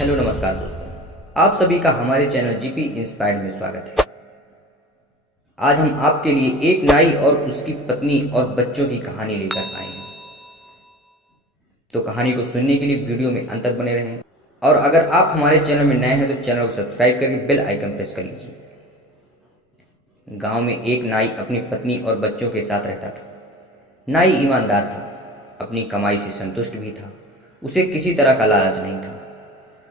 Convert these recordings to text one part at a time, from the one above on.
Hello नमस्कार दोस्तों, आप सभी का हमारे चैनल जीपी इंस्पायर्ड में स्वागत है। आज हम आपके लिए एक नाई और उसकी पत्नी और बच्चों की कहानी लेकर आए हैं। तो कहानी को सुनने के लिए वीडियो में अंत तक बने रहें और अगर आप हमारे चैनल में नए हैं तो चैनल को सब्सक्राइब करके बेल आइकन प्रेस कर लीजिए। गांव में एक नाई अपनी पत्नी और बच्चों के साथ रहता था। नाई ईमानदार था, अपनी कमाई से संतुष्ट भी था, उसे किसी तरह का लालच नहीं था।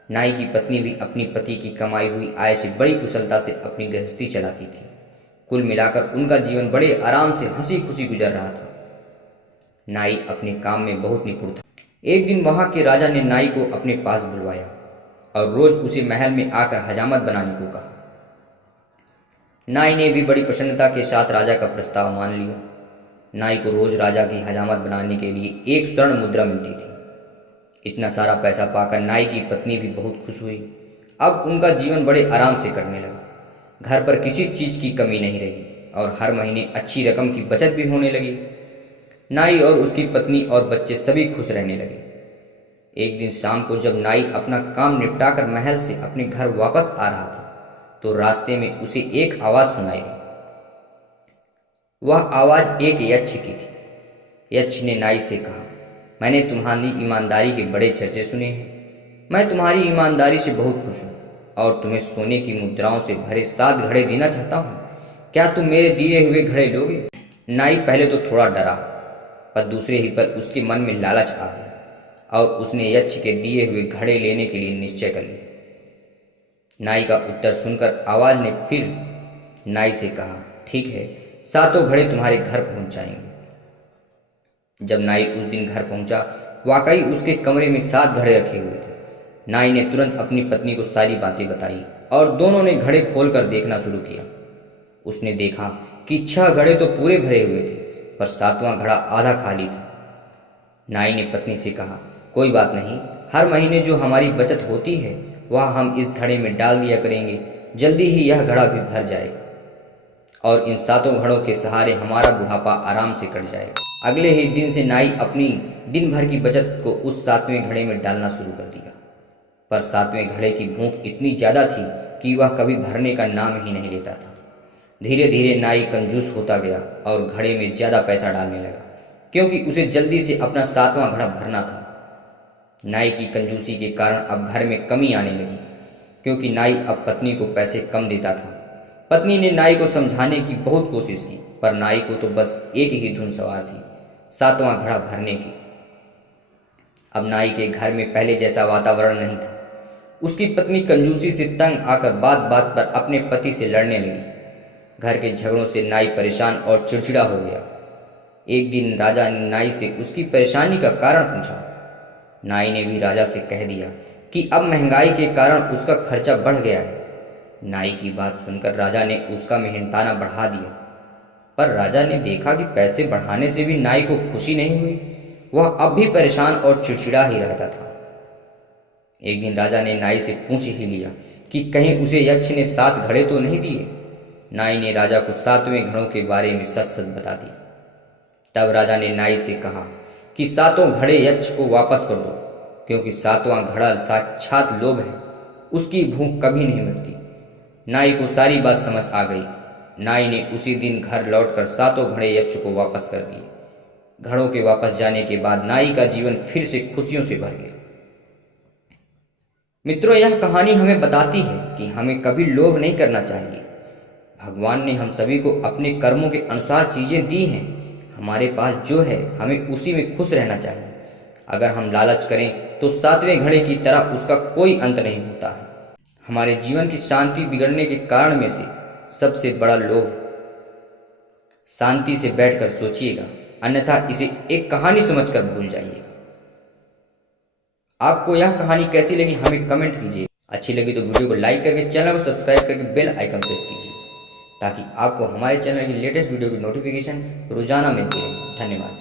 नाई की पत्नी भी अपनी पति की कमाई हुई आय से बड़ी कुशलता से अपनी गृहस्थी चलाती थी। कुल मिलाकर उनका जीवन बड़े आराम से हंसी खुशी गुजर रहा था। नाई अपने काम में बहुत निपुण था। एक दिन वहां के राजा ने नाई को अपने पास बुलवाया और रोज उसे महल में आकर हजामत बनाने को कहा। नाई ने भी बड़ी प्रसन्नता के साथ राजा का प्रस्ताव मान लिया। नाई को रोज राजा की हजामत बनाने के लिए एक स्वर्ण मुद्रा मिलती थी। इतना सारा पैसा पाकर नाई की पत्नी भी बहुत खुश हुई। अब उनका जीवन बड़े आराम से कटने लगा। घर पर किसी चीज़ की कमी नहीं रही और हर महीने अच्छी रकम की बचत भी होने लगी। नाई और उसकी पत्नी और बच्चे सभी खुश रहने लगे। एक दिन शाम को जब नाई अपना काम निपटाकर महल से अपने घर वापस आ रहा था तो रास्ते में उसे एक आवाज़ सुनाई दी। वह आवाज़ एक यक्ष की थी। यक्ष ने नाई से कहा, मैंने तुम्हारी ईमानदारी के बड़े चर्चे सुने हैं। मैं तुम्हारी ईमानदारी से बहुत खुश हूँ और तुम्हें सोने की मुद्राओं से भरे 7 घड़े देना चाहता हूँ। क्या तुम मेरे दिए हुए घड़े लोगे? नाई पहले तो थोड़ा डरा, पर दूसरे ही पर उसके मन में लालच आ गया और उसने यक्ष के दिए हुए घड़े लेने के लिए निश्चय कर लिया। नाई का उत्तर सुनकर आवाज़ ने फिर नाई से कहा, ठीक है, 7 घड़े तुम्हारे घर पहुँच जाएंगे। जब नाई उस दिन घर पहुंचा, वाकई उसके कमरे में 7 घड़े रखे हुए थे। नाई ने तुरंत अपनी पत्नी को सारी बातें बताई और दोनों ने घड़े खोलकर देखना शुरू किया। उसने देखा कि 6 घड़े तो पूरे भरे हुए थे, पर 7वां घड़ा आधा खाली था। नाई ने पत्नी से कहा, कोई बात नहीं, हर महीने जो हमारी बचत होती है वह हम इस घड़े में डाल दिया करेंगे। जल्दी ही यह घड़ा भी भर जाएगा और इन 7 घड़ों के सहारे हमारा बुढ़ापा आराम से कट जाएगा। अगले ही दिन से नाई अपनी दिन भर की बचत को उस 7वें घड़े में डालना शुरू कर दिया, पर 7वें घड़े की भूख इतनी ज़्यादा थी कि वह कभी भरने का नाम ही नहीं लेता था। धीरे धीरे नाई कंजूस होता गया और घड़े में ज़्यादा पैसा डालने लगा, क्योंकि उसे जल्दी से अपना 7वां घड़ा भरना था। नाई की कंजूसी के कारण अब घर में कमी आने लगी, क्योंकि नाई अब पत्नी को पैसे कम देता था। पत्नी ने नाई को समझाने की बहुत कोशिश की, पर नाई को तो बस एक ही धुन सवार थी, 7वां घड़ा भरने की। अब नाई के घर में पहले जैसा वातावरण नहीं था। उसकी पत्नी कंजूसी से तंग आकर बात बात पर अपने पति से लड़ने लगी। घर के झगड़ों से नाई परेशान और चिड़चिड़ा हो गया। एक दिन राजा ने नाई से उसकी परेशानी का कारण पूछा। नाई ने भी राजा से कह दिया कि अब महंगाई के कारण उसका खर्चा बढ़ गया है। नाई की बात सुनकर राजा ने उसका मेहनताना बढ़ा दिया, पर राजा ने देखा कि पैसे बढ़ाने से भी नाई को खुशी नहीं हुई। वह अब भी परेशान और चिड़चिड़ा ही रहता था। एक दिन राजा ने नाई से पूछ ही लिया कि कहीं उसे यक्ष ने 7 घड़े तो नहीं दिए। नाई ने राजा को 7वें घड़ों के बारे में सच सच बता दिया। तब राजा ने नाई से कहा कि 7 घड़े यक्ष को वापस कर दो, क्योंकि 7वां घड़ा साक्षात लोभ है, उसकी भूख कभी नहीं मिटती। नाई को सारी बात समझ आ गई। नाई ने उसी दिन घर लौटकर 7 घड़े यक्ष को वापस कर दिए। घड़ों के वापस जाने के बाद नाई का जीवन फिर से खुशियों से भर गया। मित्रों, यह कहानी हमें बताती है कि हमें कभी लोभ नहीं करना चाहिए। भगवान ने हम सभी को अपने कर्मों के अनुसार चीजें दी हैं। हमारे पास जो है हमें उसी में खुश रहना चाहिए। अगर हम लालच करें तो 7वें घड़े की तरह उसका कोई अंत नहीं होता है। हमारे जीवन की शांति बिगड़ने के कारण में से सबसे बड़ा लोभ। शांति से बैठकर सोचिएगा, अन्यथा इसे एक कहानी समझकर भूल जाइएगा। आपको यह कहानी कैसी लगी हमें कमेंट कीजिए। अच्छी लगी तो वीडियो को लाइक करके चैनल को सब्सक्राइब करके बेल आइकन प्रेस कीजिए, ताकि आपको हमारे चैनल की लेटेस्ट वीडियो की नोटिफिकेशन रोजाना मिलती रहे। धन्यवाद।